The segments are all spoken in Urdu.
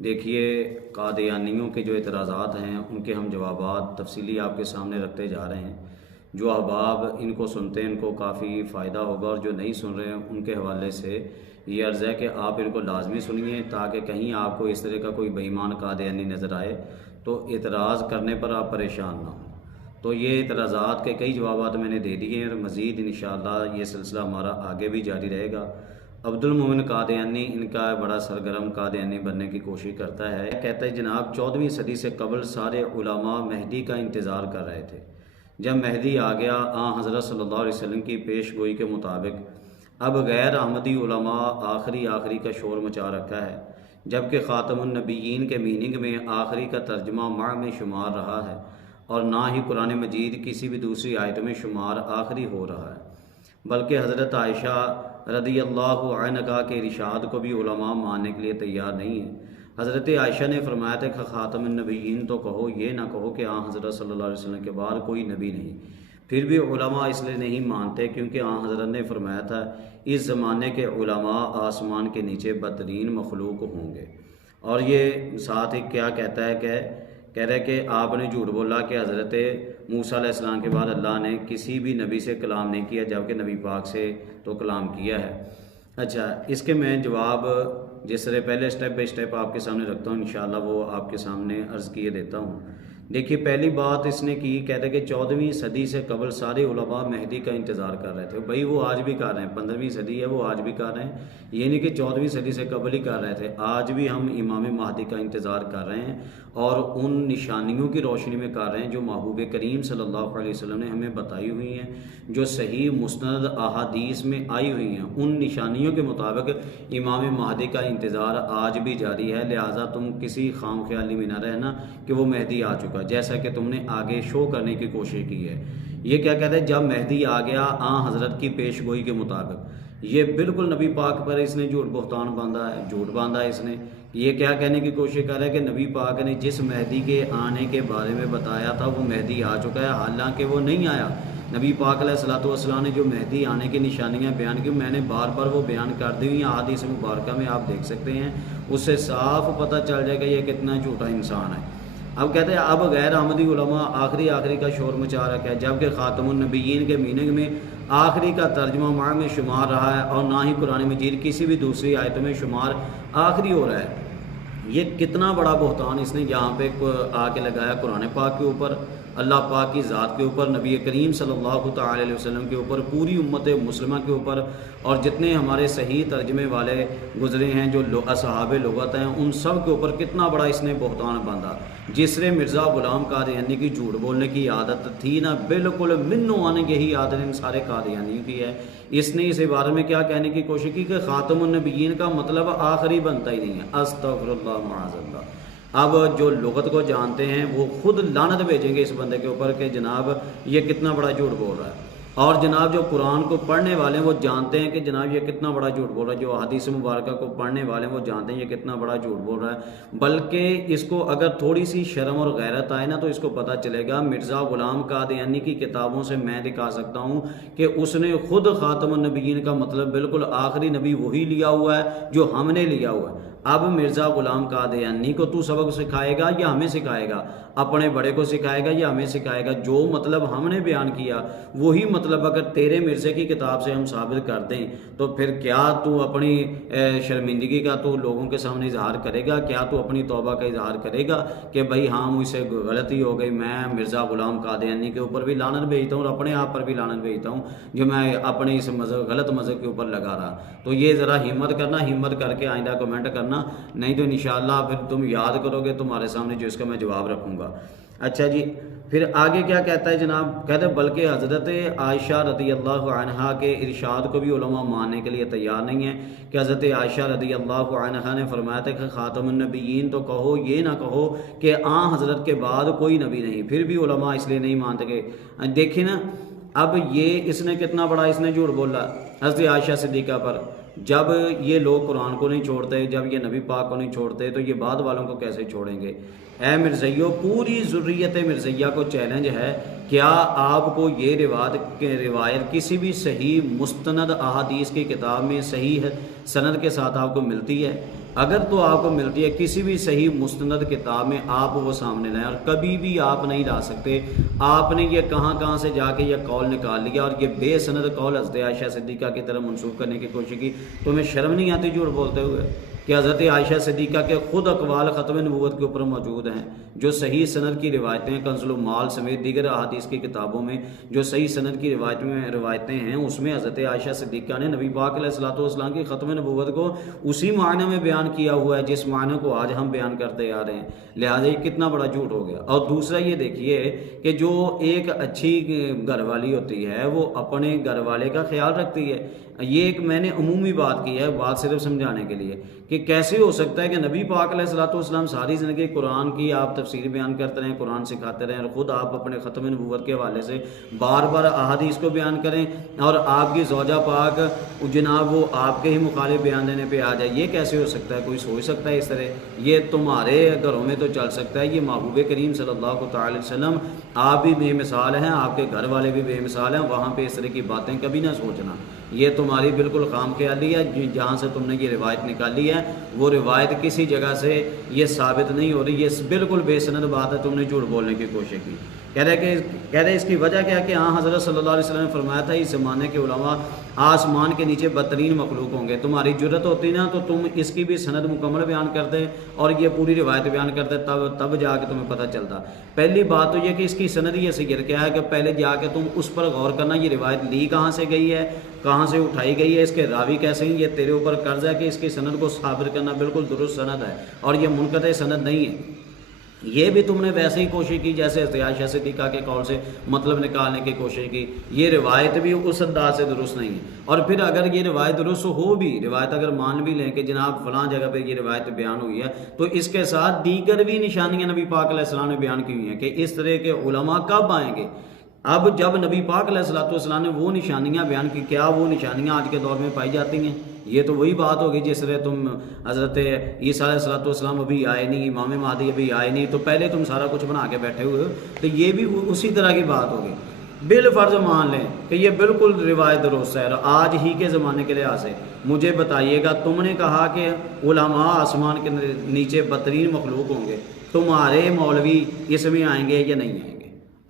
دیکھیے، قادیانیوں کے جو اعتراضات ہیں ان کے ہم جوابات تفصیلی آپ کے سامنے رکھتے جا رہے ہیں۔ جو احباب ان کو سنتے ہیں ان کو کافی فائدہ ہوگا، اور جو نہیں سن رہے ہیں ان کے حوالے سے یہ عرض ہے کہ آپ ان کو لازمی سنیے، تاکہ کہیں آپ کو اس طرح کا کوئی بے ایمان قادیانی نظر آئے تو اعتراض کرنے پر آپ پریشان نہ ہوں۔ تو یہ اعتراضات کے کئی جوابات میں نے دے دیے ہیں، اور مزید انشاءاللہ یہ سلسلہ ہمارا آگے بھی جاری رہے گا۔ عبد المومن قادیانی ان کا بڑا سرگرم قادیانی بننے کی کوشش کرتا ہے۔ کہتا ہے جناب 14ویں صدی سے قبل سارے علماء مہدی کا انتظار کر رہے تھے۔ جب مہدی آ گیا، حضرت صلی اللہ علیہ وسلم کی پیش گوئی کے مطابق اب غیر احمدی علماء آخری کا شور مچا رکھا ہے، جبکہ خاتم النبیین کے میننگ میں آخری کا ترجمہ مع میں شمار رہا ہے، اور نہ ہی قرآن مجید کسی بھی دوسری آیت میں شمار آخری ہو رہا ہے، بلکہ حضرت عائشہ رضی اللہ عنہا کے ارشاد کو بھی علماء ماننے کے لیے تیار نہیں ہیں۔ حضرت عائشہ نے فرمایا تھا کہ خاتم النبیین تو کہو، یہ نہ کہو کہ حضرت صلی اللہ علیہ وسلم کے بعد کوئی نبی نہیں۔ پھر بھی علماء اس لیے نہیں مانتے کیونکہ حضرت نے فرمایا تھا اس زمانے کے علماء آسمان کے نیچے بدترین مخلوق ہوں گے۔ اور یہ ساتھ ہی کیا کہتا ہے کہ کہہ رہے کہ آپ نے جھوٹ بولا کہ حضرت موسیٰ علیہ السلام کے بعد اللہ نے کسی بھی نبی سے کلام نہیں کیا، جبکہ نبی پاک سے تو کلام کیا ہے۔ اچھا، اس کے میں جواب جس طرح پہلے سٹیپ بائی سٹیپ آپ کے سامنے رکھتا ہوں، انشاءاللہ وہ آپ کے سامنے عرض کیے دیتا ہوں۔ دیکھیے، پہلی بات اس نے کی، کہتے ہیں کہ 14ویں صدی سے قبل سارے علماء مہدی کا انتظار کر رہے تھے۔ بھائی وہ آج بھی کر رہے ہیں، 15ویں صدی ہے، وہ آج بھی کر رہے ہیں۔ یہ نہیں کہ 14ویں صدی سے قبل ہی کر رہے تھے، آج بھی ہم امام مہدی کا انتظار کر رہے ہیں، اور ان نشانیوں کی روشنی میں کر رہے ہیں جو محبوب کریم صلی اللہ علیہ وسلم نے ہمیں بتائی ہوئی ہیں، جو صحیح مسند احادیث میں آئی ہوئی ہیں۔ ان نشانیوں کے مطابق امام مہدی کا انتظار آج بھی جاری ہے، لہٰذا تم کسی خام خیالی میں نہ رہنا کہ وہ مہدی آ چکا، جیسا کہ تم نے آگے شو کرنے کی کوشش کی ہے۔ یہ کیا کہتے ہیں، جب مہدی آ گیا حضرت کی پیش گوئی کے مطابق، یہ بالکل نبی پاک پر اس نے جھوٹ بہتان باندھا ہے، جھوٹ باندھا ہے اس نے۔ یہ کیا کہنے کی کوشش کر رہا ہے کہ نبی پاک نے جس مہدی کے آنے کے بارے میں بتایا تھا وہ مہدی آ چکا ہے، حالانکہ وہ نہیں آیا۔ نبی پاک علیہ الصلوۃ والسلام نے جو مہدی آنے کی نشانیاں بیان کی، میں نے بار بار وہ بیان کر دی ہوئی ہیں، احادیث مبارکہ میں آپ دیکھ سکتے ہیں، اس سے صاف پتہ چل جائے گا یہ کتنا جھوٹا انسان ہے۔ اب کہتے ہیں اب غیر احمدی علماء آخری کا شور مچا رکھا ہے، جبکہ خاتم النبیین کے میننگ میں آخری کا ترجمہ مع میں شمار رہا ہے، اور نہ ہی قرآن مجید کسی بھی دوسری آیت میں شمار آخری ہو رہا ہے۔ یہ کتنا بڑا بہتان اس نے یہاں پہ آ کے لگایا قرآن پاک کے اوپر، اللہ پاک کی ذات کے اوپر، نبی کریم صلی اللہ تعالی علیہ وسلم کے اوپر، پوری امت مسلمہ کے اوپر، اور جتنے ہمارے صحیح ترجمے والے گزرے ہیں جو اصحاب لغت ہیں ان سب کے اوپر کتنا بڑا اس نے بہتان باندھا۔ جس نے مرزا غلام قادیانی کی جھوٹ بولنے کی عادت تھی نا، بالکل منو آنے کی ہی عادت ان سارے قادیانیوں کی ہے۔ اس نے اس عبارت میں کیا کہنے کی کوشش کی کہ خاتم النبیین کا مطلب آخری بنتا ہی نہیں ہے، استغفر اللہ معاذ اللہ۔ اب جو لغت کو جانتے ہیں وہ خود لعنت بھیجیں گے اس بندے کے اوپر کہ جناب یہ کتنا بڑا جھوٹ بول رہا ہے، اور جناب جو قرآن کو پڑھنے والے ہیں وہ جانتے ہیں کہ جناب یہ کتنا بڑا جھوٹ بول رہا ہے، جو حدیث مبارکہ کو پڑھنے والے ہیں وہ جانتے ہیں یہ کتنا بڑا جھوٹ بول رہا ہے۔ بلکہ اس کو اگر تھوڑی سی شرم اور غیرت آئے نا تو اس کو پتہ چلے گا، مرزا غلام قادیانی کی کتابوں سے میں دکھا سکتا ہوں کہ اس نے خود خاتم النبیین کا مطلب بالکل آخری نبی وہی لیا ہوا ہے جو ہم نے لیا ہوا ہے۔ اب مرزا غلام قادیانی کو تو سبق سکھائے گا یا ہمیں سکھائے گا؟ اپنے بڑے کو سکھائے گا یا ہمیں سکھائے گا؟ جو مطلب ہم نے بیان کیا وہی مطلب اگر تیرے مرزے کی کتاب سے ہم ثابت کر دیں تو پھر کیا تو اپنی شرمندگی کا تو لوگوں کے سامنے اظہار کرے گا؟ کیا تو اپنی توبہ کا اظہار کرے گا کہ بھائی ہاں مجھ سے غلطی ہو گئی، میں مرزا غلام قادیانی کے اوپر بھی لعنت بھیجتا ہوں اور اپنے آپ پر بھی لعنت بھیجتا ہوں جو میں اپنے اس غلط مذہب کے اوپر لگا رہا؟ تو یہ ذرا ہمت کرنا، ہمت کر کے آئندہ کمنٹ کرنا، نہیں تو انشاءاللہ پھر تم یاد کرو گے تمہارے سامنے جو اس کا میں جواب رکھوں گا۔ اچھا جی، پھر آگے کیا کہتا ہے جناب، کہتے ہیں بلکہ حضرت عائشہ رضی اللہ عنہا کے ارشاد کو بھی علماء ماننے کے لیے تیار نہیں ہیں کہ حضرت عائشہ رضی اللہ عنہا نے فرمایا تھا کہ خاتم النبیین تو کہو، یہ نہ کہو کہ حضرت کے بعد کوئی نبی نہیں۔ پھر بھی علماء اس لیے نہیں مانتے کہ دیکھیں نا، اب یہ اس نے کتنا بڑا اس نے جھوٹ بولا حضرت عائشہ صدیقہ پر۔ جب یہ لوگ قرآن کو نہیں چھوڑتے، جب یہ نبی پاک کو نہیں چھوڑتے تو یہ بعد والوں کو کیسے چھوڑیں گے؟ اے مرزیو، پوری ذریت مرزیہ کو چیلنج ہے، کیا آپ کو یہ روایت کسی بھی صحیح مستند احادیث کی کتاب میں صحیح سند کے ساتھ آپ کو ملتی ہے؟ اگر تو آپ کو ملتی ہے کسی بھی صحیح مستند کتاب میں آپ وہ سامنے لائیں، اور کبھی بھی آپ نہیں لا سکتے آپ نے یہ کہاں سے جا کے یہ قول نکال لیا اور یہ بے سند قول حضرت عائشہ صدیقہ کی طرف منسوخ کرنے کی کوشش کی، تمہیں شرم نہیں آتی جھوٹ بولتے ہوئے کہ حضرت عائشہ صدیقہ کے خود اقوال ختم نبوت کے اوپر موجود ہیں، جو صحیح سند کی روایتیں کنز المال سمیت دیگر احادیث کی کتابوں میں جو صحیح سند کی روایتیں ہیں، اس میں حضرت عائشہ صدیقہ نے نبی پاک علیہ الصلوۃ والسلام کی ختم نبوت کو اسی معنی میں بیان کیا ہوا ہے جس معنی کو آج ہم بیان کرتے آ رہے ہیں، لہٰذا یہ کتنا بڑا جھوٹ ہو گیا۔ اور دوسرا یہ دیکھیے کہ جو ایک اچھی گھر والی ہوتی ہے وہ اپنے گھر والے کا خیال رکھتی ہے، یہ ایک میں نے عمومی بات کی ہے، بات صرف سمجھانے کے لیے کہ کیسے ہو سکتا ہے کہ نبی پاک علیہ الصلوۃ والسلام ساری زندگی قرآن کی آپ تفسیر بیان کرتے رہیں، قرآن سکھاتے رہیں، اور خود آپ اپنے ختم نبوت کے حوالے سے بار بار احادیث کو بیان کریں، اور آپ کی زوجہ پاک جناب وہ آپ کے ہی مخالف بیان دینے پہ آ جائے؟ یہ کیسے ہو سکتا ہے؟ کوئی سوچ سکتا ہے اس طرح؟ یہ تمہارے گھروں میں تو چل سکتا ہے، یہ محبوب کریم صلی اللہ تعالی وسلم آپ بھی بے مثال ہیں، آپ کے گھر والے بھی بے مثال ہیں، وہاں پہ اس طرح کی باتیں کبھی نہ سوچنا، یہ تمہاری بالکل خام خیالی ہے۔ جہاں سے تم نے یہ روایت نکالی ہے وہ روایت کسی جگہ سے یہ ثابت نہیں ہو رہی، یہ بالکل بے سند بات ہے، تم نے جھوٹ بولنے کی کوشش کی۔ کہہ رہے اس کی وجہ کیا کہ ہاں حضرت صلی اللہ علیہ وسلم نے فرمایا تھا اس زمانے کے علماء آسمان کے نیچے بدترین مخلوق ہوں گے، تمہاری جرت ہوتی نا تو تم اس کی بھی سند مکمل بیان کرتے اور یہ پوری روایت بیان کرتے، تب جا کے تمہیں پتہ چلتا۔ پہلی بات تو یہ کہ اس کی سند یہ ذکر کیا ہے کہ پہلے جا کے تم اس پر غور کرنا، یہ روایت لی کہاں سے گئی ہے، کہاں سے اٹھائی گئی ہے، اس کے راوی کیسے ہیں، یہ تیرے اوپر قرض ہے کہ اس کی سند کو ثابت کرنا بالکل درست سند ہے اور یہ منقطع سند نہیں ہے۔ یہ بھی تم نے ویسے ہی کوشش کی جیسے عائشہ صدیقہ کے قول سے مطلب نکالنے کی کوشش کی، یہ روایت بھی اس انداز سے درست نہیں ہے۔ اور پھر اگر یہ روایت درست ہو بھی، روایت اگر مان بھی لیں کہ جناب فلاں جگہ پہ یہ روایت بیان ہوئی ہے، تو اس کے ساتھ دیگر بھی نشانیاں نبی پاک علیہ السلام نے بیان کی ہوئی ہیں کہ اس طرح کے علماء کب آئیں گے۔ اب جب نبی پاک علیہ الصلوۃ والسلام نے وہ نشانیاں بیان کی، کیا وہ نشانیاں آج کے دور میں پائی جاتی ہیں؟ یہ تو وہی بات ہوگی جس طرح تم حضرت عیسیٰ علیہ الصلوۃ والسلام ابھی آئے نہیں، امام مہدی ابھی آئے نہیں، تو پہلے تم سارا کچھ بنا کے بیٹھے ہوئے ہو، تو یہ بھی اسی طرح کی بات ہوگی۔ بالفرض مان لیں کہ یہ بالکل روایت درست ہے، اور آج ہی کے زمانے کے لحاظ سے مجھے بتائیے گا، تم نے کہا کہ علماء آسمان کے نیچے بدترین مخلوق ہوں گے، تمہارے مولوی اس میں آئیں گے یا نہیں آئیں گے؟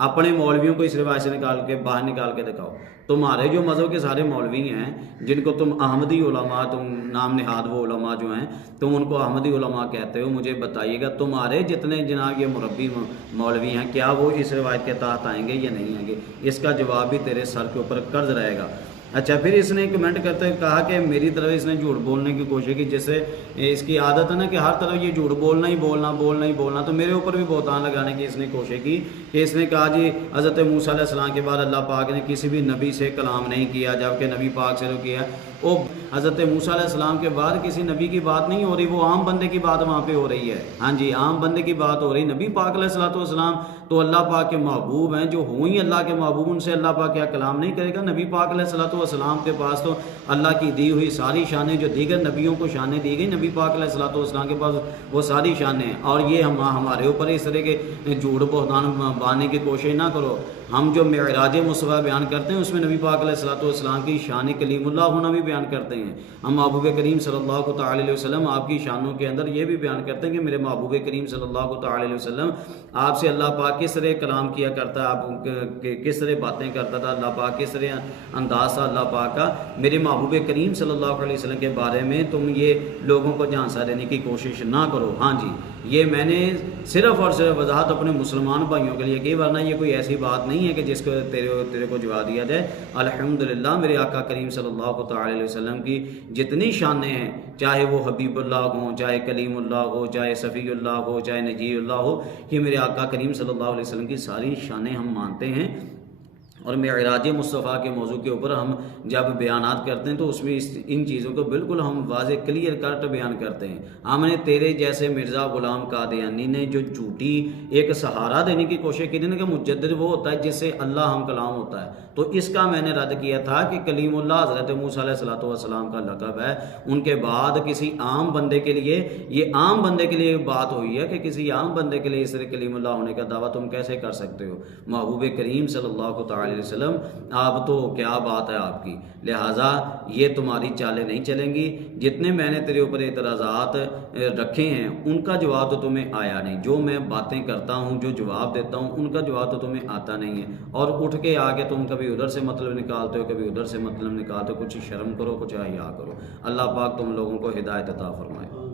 اپنے مولویوں کو اس روایت سے باہر نکال کے دکھاؤ۔ تمہارے جو مذہب کے سارے مولوی ہیں جن کو تم احمدی علماء، تم نام نہاد وہ علماء جو ہیں تم ان کو احمدی علماء کہتے ہو، مجھے بتائیے گا تمہارے جتنے جناب یہ مربی مولوی ہیں کیا وہ اس روایت کے تحت آئیں گے یا نہیں آئیں گے؟ اس کا جواب بھی تیرے سر کے اوپر قرض رہے گا۔ اچھا، پھر اس نے کمنٹ کرتے ہوئے کہا کہ میری طرف اس نے جھوٹ بولنے کی کوشش کی، جیسے اس کی عادت ہے نا کہ ہر طرف یہ جھوٹ بولنا ہی بولنا، تو میرے اوپر بھی بہتان لگانے کی اس نے کوشش کی کہ اس نے کہا جی حضرت موسیٰ علیہ السلام کے بعد اللہ پاک نے کسی بھی نبی سے کلام نہیں کیا، جبکہ نبی پاک سے کیا۔ وہ حضرت موسیٰ علیہ السلام کے بعد کسی نبی کی بات نہیں ہو رہی، وہ عام بندے کی بات وہاں پہ ہو رہی ہے۔ ہاں جی، عام بندے کی بات ہو رہی۔ نبی پاک علیہ الصلوۃ والسلام تو اللہ پاک کے محبوب ہیں، جو ہوں ہی اللہ کے محبوب، ان سے اللہ پاک کیا کلام نہیں کرے گا؟ نبی پاک علیہ الصلوۃ والسلام کے پاس تو اللہ کی دی ہوئی ساری شانیں جو دیگر نبیوں کو شانیں دی گئی، نبی پاک علیہ الصلوۃ والسلام کے پاس وہ ساری شانیں ہیں۔ اور یہ ہمارے اوپر اس طرح کے جھوٹ بہتان باندھنے کی کوشش نہ کرو۔ ہم جو معراج مصطفیٰ بیان کرتے ہیں اس میں نبی پاک علیہ الصلوۃ والسلام کی شان کلیم اللہ ہونا بھی بیان کرتے ہیں۔ ہم محبوب کریم صلی اللہ تعالی علیہ وسلم آپ کی شانوں کے اندر یہ بھی بیان کرتے ہیں کہ میرے محبوب کریم صلی اللہ تعالی علیہ وسلم آپ سے اللہ پاک کس طرح کلام کیا کرتا ہے، آپ کس طرح باتیں کرتا تھا، اللہ پاک کس طرح انداز تھا اللہ پاک کا۔ میرے محبوب کریم صلی اللہ علیہ وسلم کے بارے میں تم یہ لوگوں کو جھانسا دینے کی کوشش نہ کرو۔ ہاں جی، یہ میں نے صرف اور صرف وضاحت اپنے مسلمان بھائیوں کے لیے کی، ورنہ یہ کوئی ایسی بات نہیں ہے کہ جس کو تیرے کو جواب دیا جائے۔ الحمدللہ میرے آقا کریم صلی اللہ تعالی علیہ وسلم کی جتنی شانیں ہیں، چاہے وہ حبیب اللہ ہوں، چاہے کلیم اللہ ہو، چاہے صفی اللہ ہو، چاہے نجی اللہ ہو، یہ میرے آقا کریم صلی اللہ علیہ وسلم کی ساری شانیں ہم مانتے ہیں۔ اور معراج مصطفیٰ کے موضوع کے اوپر ہم جب بیانات کرتے ہیں تو اس میں ان چیزوں کو بالکل ہم واضح کلیئر کٹ بیان کرتے ہیں۔ ہم نے تیرے جیسے مرزا غلام قادیانی نے جو جھوٹی ایک سہارا دینے کی کوشش کی تھی نا کہ مجدد وہ ہوتا ہے جس سے اللہ ہم کلام ہوتا ہے، تو اس کا میں نے رد کیا تھا کہ کلیم اللہ حضرت موسیٰ علیہ السلام کا لقب ہے، ان کے بعد کسی عام بندے کے لیے، یہ عام بندے کے لیے بات ہوئی ہے کہ کسی عام بندے کے لیے اس طرح کلیم اللہ ہونے کا دعویٰ تم کیسے کر سکتے ہو؟ محبوب کریم صلی اللہ تعالی علیہ وسلم، آپ تو کیا بات ہے آپ کی، لہٰذا یہ تمہاری چالیں نہیں چلیں گی۔ جتنے میں نے تیرے اوپر اعتراضات رکھے ہیں ان کا جواب تو تمہیں آیا نہیں، جو میں باتیں کرتا ہوں، جو جواب دیتا ہوں، ان کا جواب تو تمہیں آتا نہیں ہے، اور اٹھ کے آ کے تم کبھی ادھر سے مطلب نکالتے ہو، کبھی ادھر سے مطلب نکالتے ہو۔ کچھ شرم کرو، کچھ حیا کرو۔ اللہ پاک تم لوگوں کو ہدایت عطا فرمائے۔